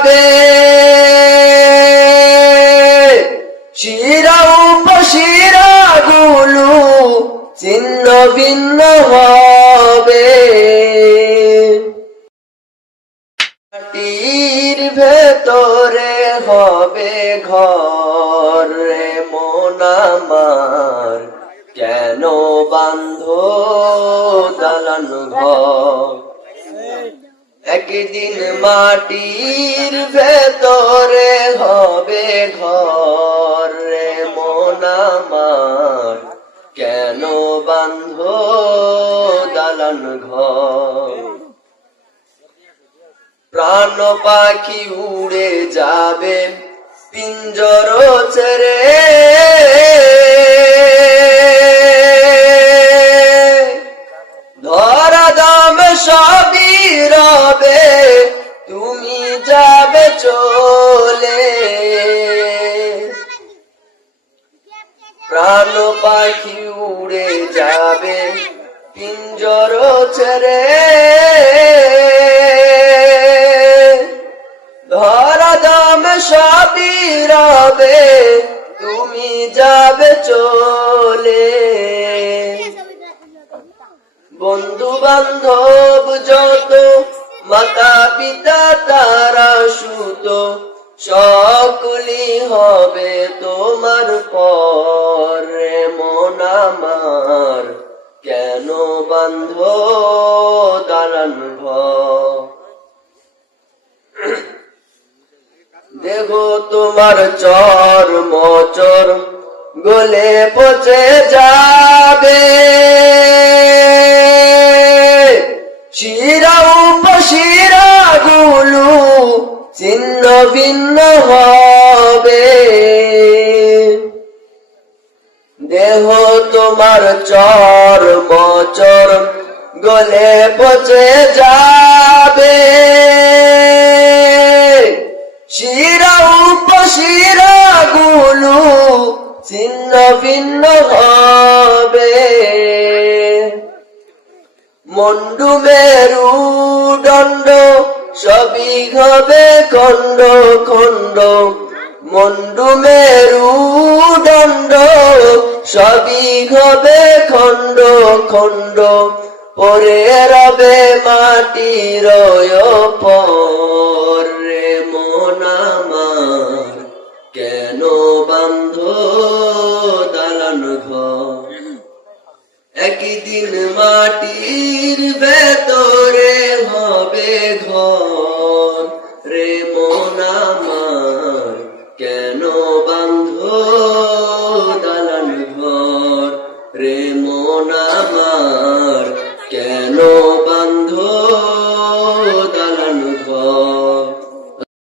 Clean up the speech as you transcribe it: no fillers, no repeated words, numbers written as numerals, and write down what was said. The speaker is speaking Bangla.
যাবে, শিরা উপশিরা গুলো ছিন্ন ভিন্ন হবে। মাটির ভেতরে হবে ঘর রে মন আমার, কেন বান্ধ দালান ঘর। একদিন মাটির ভেতরে হবে ঘর রে মন আমার, কেন বান্ধ দালান ঘর। প্রাণ পাখি উড়ে যাবে পিঞ্জর ছেড়ে, ধরা দাম সবই রবে, তুমি যাবে চলে। প্রাণ পাখি উড়ে যাবে পিঞ্জর ছেড়ে, ধরা দাম সবই রবে, তুমি যাবে চলে। বন্ধু বান্ধব যত, মাতা পিতা তারা সুত, সকলি হবে তোমার পর রে মন আমার, কেন বান্ধ দালান ঘর। দেখো তোমার চর মচর গলে পচে যাবে, শিরা উপশিরা গুলো ছিন্ন ভিন্ন হবে। দেহ তোমার চর মচর গলে পচে যাবে, শিরা উপশিরা গুলো ছিন্ন ভিন্ন হবে। মন্ডু মেরু দণ্ড সবই হবে খণ্ড খণ্ড, মন্ডু মেরু দণ্ড সবই হবে খণ্ড খণ্ড, পরে রবে মাটির পর রে মন আমার, কেন বান্ধ দালান ঘর। একদিন মাটির ভেতরে হবে ঘর রে মন আমার, কেন বান্ধ দালান ঘর রে মন আমার, কেন